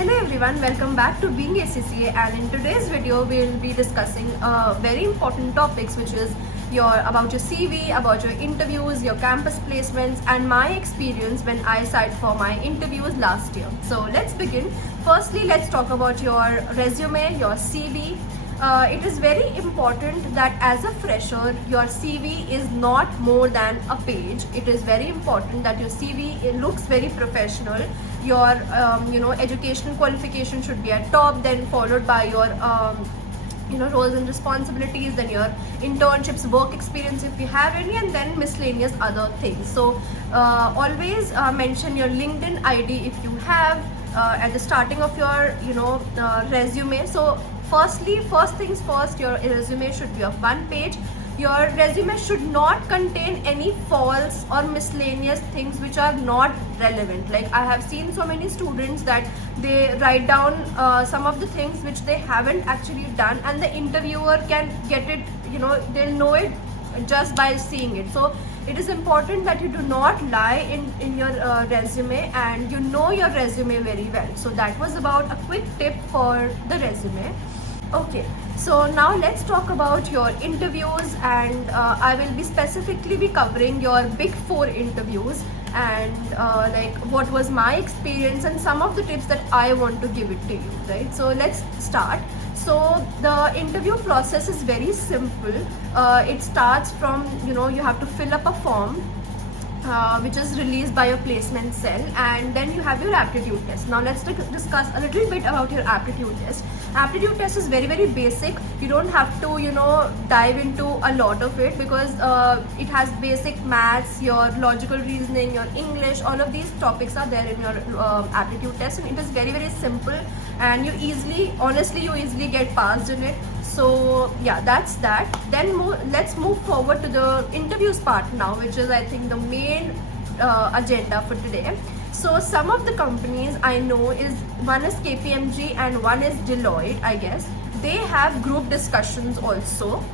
Hello everyone, welcome back to Being ACCA, and in today's video we will be discussing very important topics, which is about your CV, about your interviews, your campus placements, and my experience when I sat for my interviews last year. So let's begin. Firstly, let's talk about your resume, your CV. It is very important that as a fresher, your CV is not more than a page. It is very important that your CV looks very professional. Your educational qualification should be at top, then followed by your roles and responsibilities, then your internships, work experience if you have any, and then miscellaneous other things. So always mention your LinkedIn ID if you have at the starting of your resume. So first things first, your resume should be of one page. Your resume should not contain any false or miscellaneous things which are not relevant. Like I have seen so many students that they write down some of the things which they haven't actually done, and the interviewer can get it, they'll know it just by seeing it. So it is important that you do not lie in your resume, and you know your resume very well. So that was about a quick tip for the resume. Okay, so now let's talk about your interviews, and I will be specifically covering your Big 4 interviews, and like what was my experience and some of the tips that I want to give it to you, right? So let's start. So the interview process is very simple. It starts from, you have to fill up a form which is released by your placement cell, and then you have your aptitude test. Now let's discuss a little bit about your aptitude test. Aptitude test is very basic. You don't have to dive into a lot of it, because it has basic maths, your logical reasoning, your English, all of these topics are there in your aptitude test, and it is very simple, and you easily get passed in it. So yeah, that's that. Then let's move forward to the interviews part now, which is I think the main agenda for today. So some of the companies I know one is KPMG and one is Deloitte, I guess. They have group discussions also.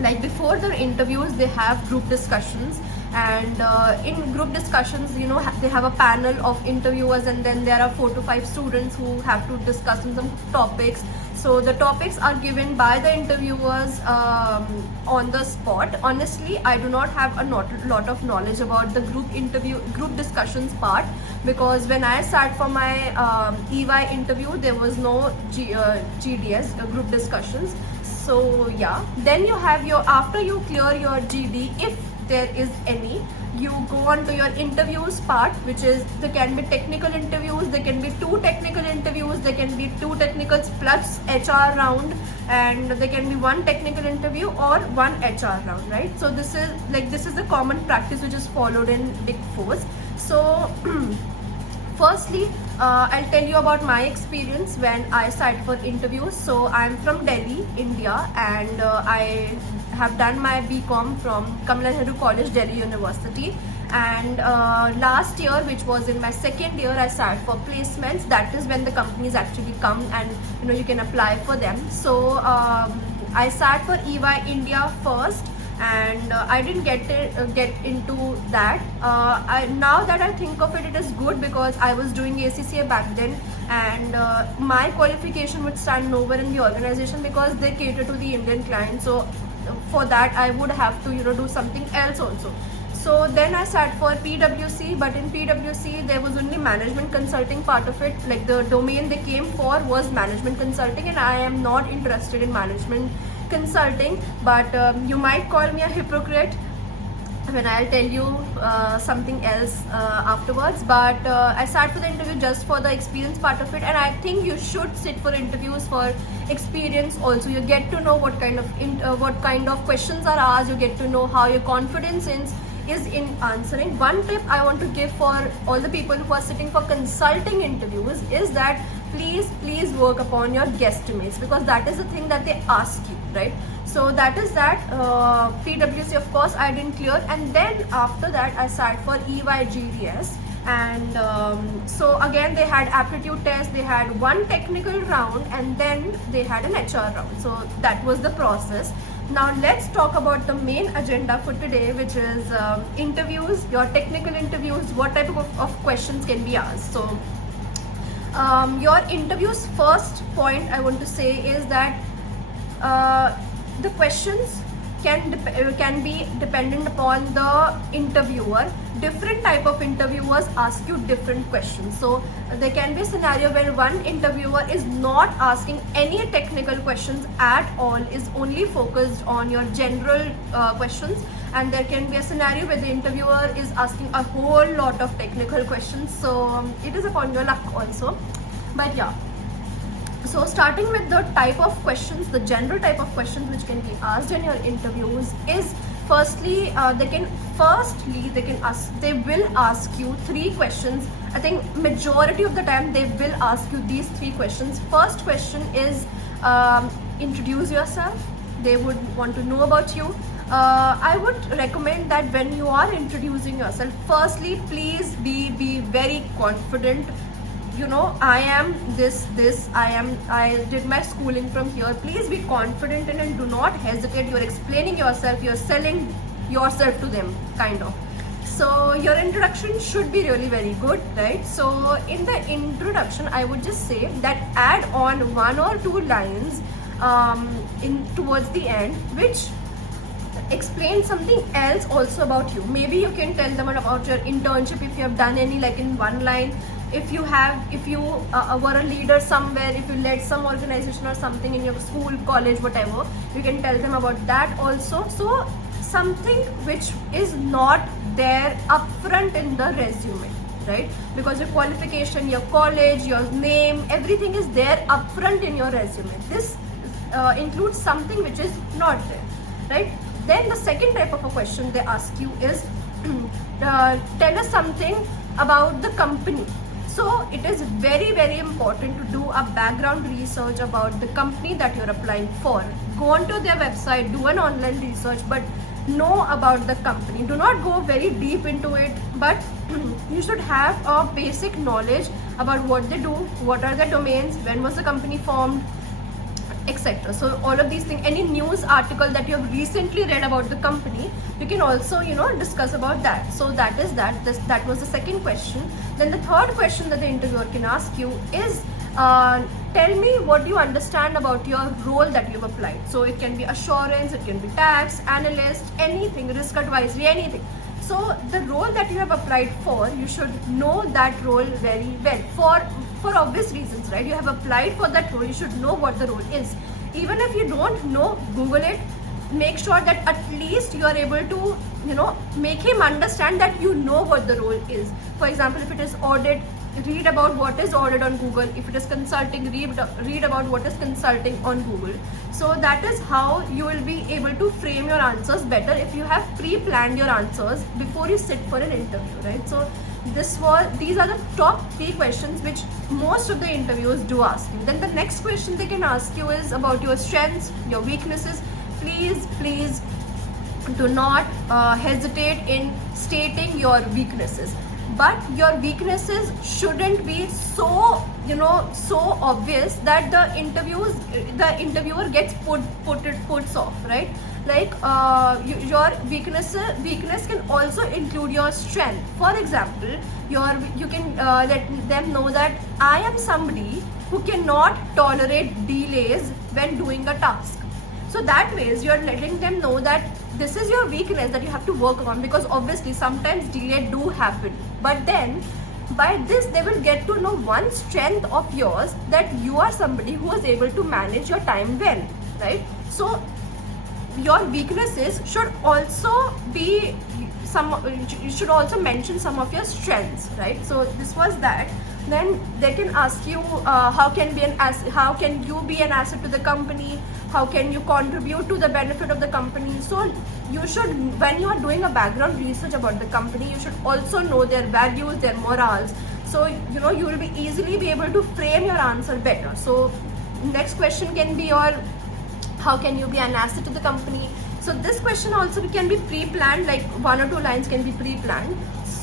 Like before the interviews, they have group discussions, and in group discussions, they have a panel of interviewers, and then there are 4 to 5 students who have to discuss on some topics. So the topics are given by the interviewers on the spot. Honestly, I do not have a lot of knowledge about the group discussions part, because when I sat for my EY interview, there was no GDS group discussions. So yeah, then you have after you clear your GD, if there is any, you go on to your interviews part, which is there can be technical interviews, there can be 2 technical interviews, there can be 2 technicals plus HR round, and there can be 1 technical interview or 1 HR round, right? So this is the common practice which is followed in Big 4s. So firstly, I'll tell you about my experience when I sat for interviews. So I'm from Delhi, India, and I have done my BCom from Kamala Nehru College, Delhi University. And last year, which was in my second year, I sat for placements. That is when the companies actually come and you can apply for them. So I sat for EY India first, and I didn't get into that. Now that I think of it, it is good, because I was doing ACCA back then, and my qualification would stand nowhere in the organization, because they cater to the Indian client. So for that, I would have to do something else also. So then I sat for PwC, but in PwC there was only management consulting part of it. Like the domain they came for was management consulting, and I am not interested in management consulting. But you might call me a hypocrite when I'll tell you something else afterwards. But I sat for the interview just for the experience part of it, and I think you should sit for interviews for experience also. You get to know what kind of questions are asked. You get to know how your confidence is in answering. One tip I want to give for all the people who are sitting for consulting interviews is that please work upon your guesstimates, because that is the thing that they ask you, right? So that is that. PwC, of course, I didn't clear, and then after that I sat for EY GDS, and so again they had aptitude test, they had 1 technical round, and then they had an HR round. So that was the process. Now let's talk about the main agenda for today, which is interviews, your technical interviews, what type of questions can be asked. So Your interview's first point I want to say is that the questions can be dependent upon the interviewer. Different type of interviewers ask you different questions. So there can be a scenario where one interviewer is not asking any technical questions at all, is only focused on your general questions, and there can be a scenario where the interviewer is asking a whole lot of technical questions. So it is upon your luck also. But yeah, so starting with the type of questions, the general type of questions which can be asked in your interviews is, firstly, they will ask you 3 questions. I think majority of the time they will ask you these 3 questions. First question is, introduce yourself. They would want to know about you. I would recommend that when you are introducing yourself, firstly, please be very confident. I am this, I did my schooling from here. Please be confident in and do not hesitate. You're explaining yourself, you're selling yourself to them, kind of. So your introduction should be really very good, right? So in the introduction, I would just say that add on 1 or 2 lines towards the end, which explain something else also about you. Maybe you can tell them about your internship, if you have done any, like in 1 line. If you were a leader somewhere, if you led some organization or something in your school, college, whatever, you can tell them about that also. So something which is not there upfront in the resume, right? Because your qualification, your college, your name, everything is there upfront in your resume. This includes something which is not there, right? Then the second type of a question they ask you is, tell us something about the company. So it is very, very important to do a background research about the company that you're applying for. Go onto their website, do an online research, but know about the company. Do not go very deep into it, but you should have a basic knowledge about what they do, what are their domains, when was the company formed, etc. So all of these things, any news article that you have recently read about the company, you can also discuss about that. So that is that was the second question. Then the third question that the interviewer can ask you is, tell me what you understand about your role that you've applied. So it can be assurance, it can be tax, analyst, anything, risk advisory, anything. So the role that you have applied for, you should know that role very well, for obvious reasons, right? You have applied for that role, you should know what the role is. Even if you don't know, Google it. Make sure that at least you are able to make him understand that you know what the role is. For example, if it is audit, read about what is audit on Google. If it is consulting, read about what is consulting on Google. So that is how you will be able to frame your answers better if you have pre-planned your answers before you sit for an interview, right? So these are the top 3 questions which most of the interviews do ask you. Then the next question they can ask you is about your strengths, your weaknesses. Please do not hesitate in stating your weaknesses, but your weaknesses shouldn't be so obvious that the interviewer gets puts off, right? Like your weakness can also include your strength. For example, you can let them know that I am somebody who cannot tolerate delays when doing a task. So that ways you're letting them know that this is your weakness that you have to work on, because obviously sometimes delay do happen. But then by this they will get to know one strength of yours, that you are somebody who is able to manage your time well, right? So your weaknesses should also be you should also mention some of your strengths, right? So this was that. Then they can ask you how can you be an asset to the company, how can you contribute to the benefit of the company. So you should, when you are doing a background research about the company, you should also know their values, their morals. So you will be easily be able to frame your answer better. So next question can be how can you be an asset to the company. So this question also can be pre-planned, like 1 or 2 lines can be pre-planned.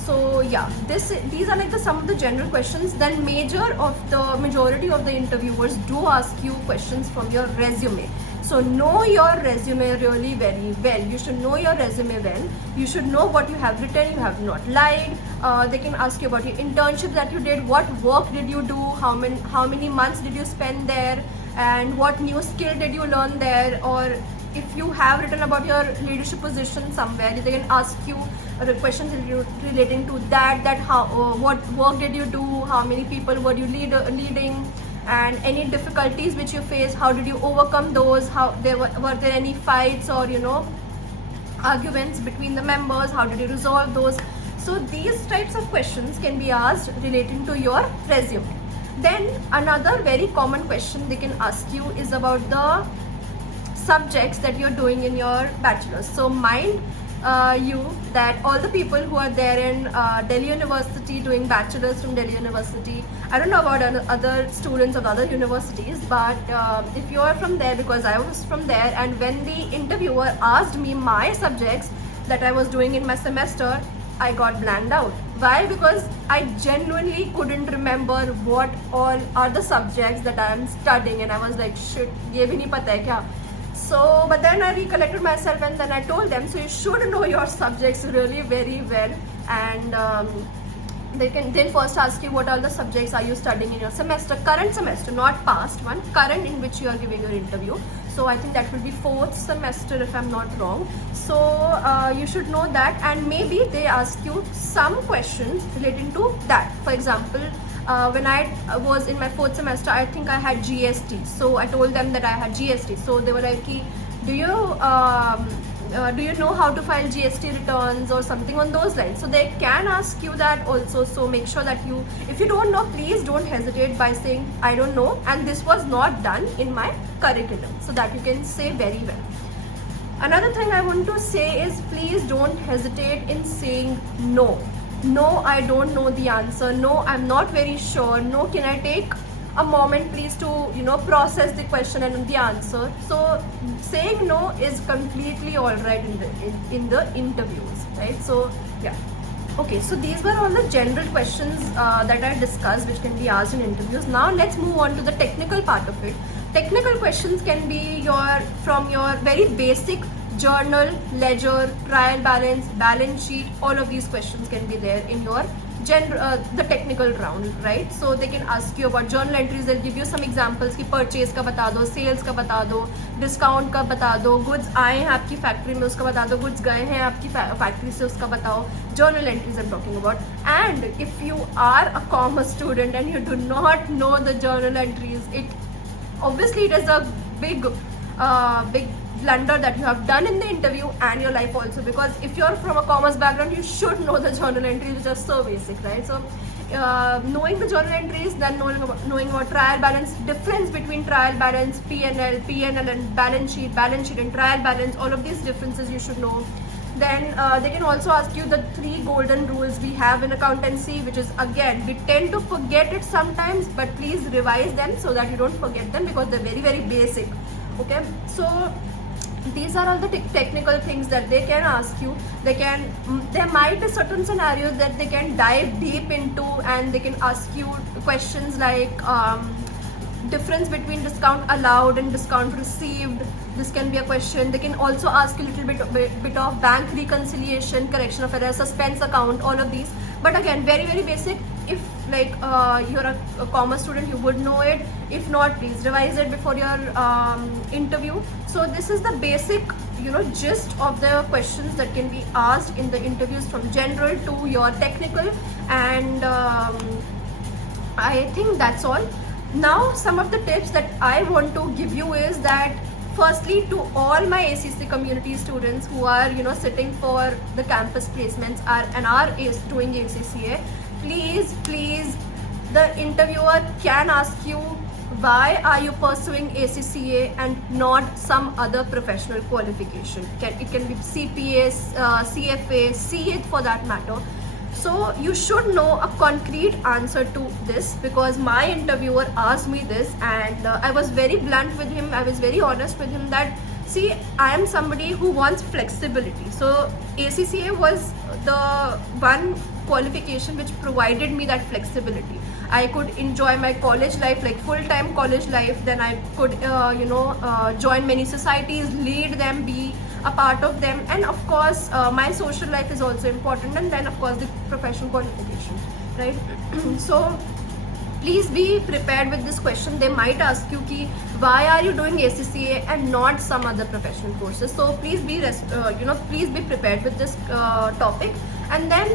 So yeah, these are like some of the general questions. Then majority of the interviewers do ask you questions from your resume. So know your resume really very well. You should know your resume well. You should know what you have written, you have not lied. They can ask you about your internship that you did, what work did you do, how many months did you spend there, and what new skill did you learn there. Or if you have written about your leadership position somewhere, they can ask you questions relating to that what work did you do, how many people were you leading, and any difficulties which you faced, how did you overcome those, were there any fights or arguments between the members, how did you resolve those. So these types of questions can be asked relating to your resume. Then another very common question they can ask you is about the subjects that you're doing in your bachelor's. So mind you that all the people who are there in Delhi University doing bachelor's from Delhi University, I don't know about other students of other universities, but if you are from there, because I was from there, and when the interviewer asked me my subjects that I was doing in my semester, I got blanked out. Why? Because I genuinely couldn't remember what all are the subjects that I am studying, and I was like, shit, ye bhi nahi pata hai kya? So, but then I recollected myself and then I told them, so you should know your subjects really very well. And they can then first ask you what are the subjects are you studying in your semester, current semester, not past one, current in which you are giving your interview. So I think that will be 4th semester if I'm not wrong. So you should know that, and maybe they ask you some questions relating to that. For example, when I was in my 4th semester, I think I had GST. So I told them that I had GST. So they were like, do you know how to file GST returns or something on those lines? So they can ask you that also. So make sure that if you don't know, please don't hesitate by saying, I don't know, and this was not done in my curriculum. So that you can say very well. Another thing I want to say is, please don't hesitate in saying no. No, I don't know the answer. No, I'm not very sure. No, can I take a moment please to process the question and the answer. So saying no is completely all right in the interviews, right? So yeah. Okay, so these were all the general questions that I discussed which can be asked in interviews. Now let's move on to the technical part of it. Technical questions can be from your very basic journal, ledger, trial balance sheet. All of these questions can be there in your the technical round, right? So they can ask you about journal entries. They'll give you some examples कि purchase का बता दो, sales का बता दो, discount का बता दो, goods आए हैं आपकी factory में उसका बता दो, goods गए हैं आपकी factory से उसका बताओ. Journal entries I'm talking about. And if you are a commerce student and you do not know the journal entries, obviously it is a big blunder that you have done in the interview and your life also, because if you're from a commerce background, you should know the journal entries, which are so basic, right? So knowing the journal entries, then knowing about trial balance, difference between trial balance, P&L and balance sheet and trial balance, all of these differences you should know. Then they can also ask you the 3 golden rules we have in accountancy, which is, again, we tend to forget it sometimes, but please revise them so that you don't forget them, because they're very, very basic. Okay, so these are all the technical things that they can ask you. There might be certain scenarios that they can dive deep into, and they can ask you questions like difference between discount allowed and discount received. This can be a question. They can also ask you a little bit of bank reconciliation, correction of error, suspense account, all of these. But again, very, very basic. If you're a commerce student, you would know it. If not, please revise it before your interview. So this is the basic gist of the questions that can be asked in the interviews, from general to your technical. And I think that's all. Now some of the tips that I want to give you is that, firstly, to all my ACCA community students who are sitting for the campus placements and are doing ACCA, please, the interviewer can ask you, why are you pursuing ACCA and not some other professional qualification? It can be CPA, CFA, CA for that matter. So you should know a concrete answer to this, because my interviewer asked me this, and I was very blunt with him. I was very honest with him that, see, I am somebody who wants flexibility. So ACCA was the one qualification which provided me that flexibility. I could enjoy my college life, like full-time college life. Then I could join many societies, lead them, be a part of them, and of course my social life is also important, and then of course the professional qualification, right? So please be prepared with this question. They might ask you ki, why are you doing ACCA and not some other professional courses? So please be please be prepared with this topic. And then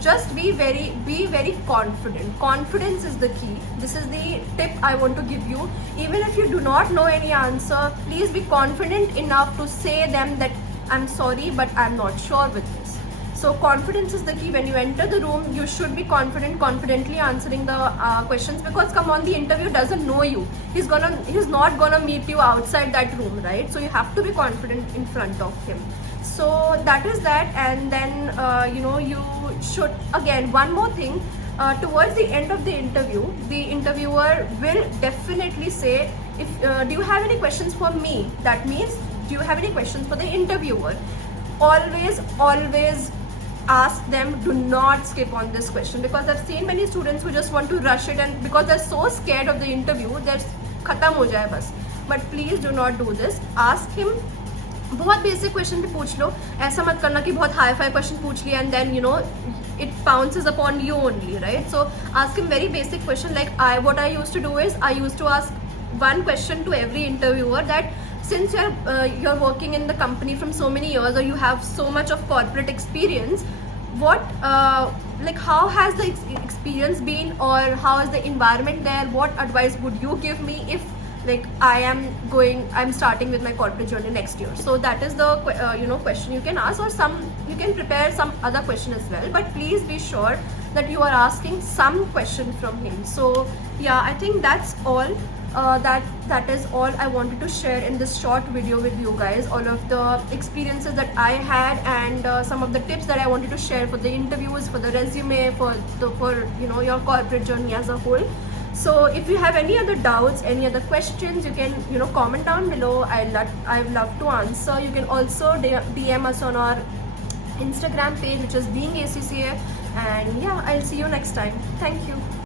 just be very confident. Confidence is the key. This is the tip I want to give you. Even if you do not know any answer, please be confident enough to say them that I'm sorry, but I'm not sure with this. So confidence is the key. When you enter the room, you should be confidently answering the questions, because come on, the interviewer doesn't know you. He's not gonna meet you outside that room, right? So you have to be confident in front of him. So that is that. And then you should, again, one more thing, towards the end of the interview, the interviewer will definitely say, if do you have any questions for me? That means, do you have any questions for the interviewer? Always ask them. Do not skip on this question, because I've seen many students who just want to rush it, and because they're so scared of the interview, they're khatam ho jaye bas. But please do not do this. Ask him. बहुत basic question भी पूछ लो. ऐसा मत करना कि बहुत hi fi question पूछ लिया and then it pounces upon you only, right? So ask him very basic question, like what I used to do is I used to ask one question to every interviewer, that since you're working in the company from so many years, or you have so much of corporate experience, what how has the experience been, or how is the environment there? What advice would you give me if I'm starting with my corporate journey next year? So that is the question you can ask, or you can prepare some other question as well, but please be sure that you are asking some question from him. So yeah, I think that's all. That is all I wanted to share in this short video with you guys. All of the experiences that I had, and some of the tips that I wanted to share for the interviews, for the resume, for your corporate journey as a whole. So if you have any other doubts, any other questions, you can comment down below. I'd love to answer. You can also DM us on our Instagram page, which is Being ACCA. And yeah, I'll see you next time. Thank you.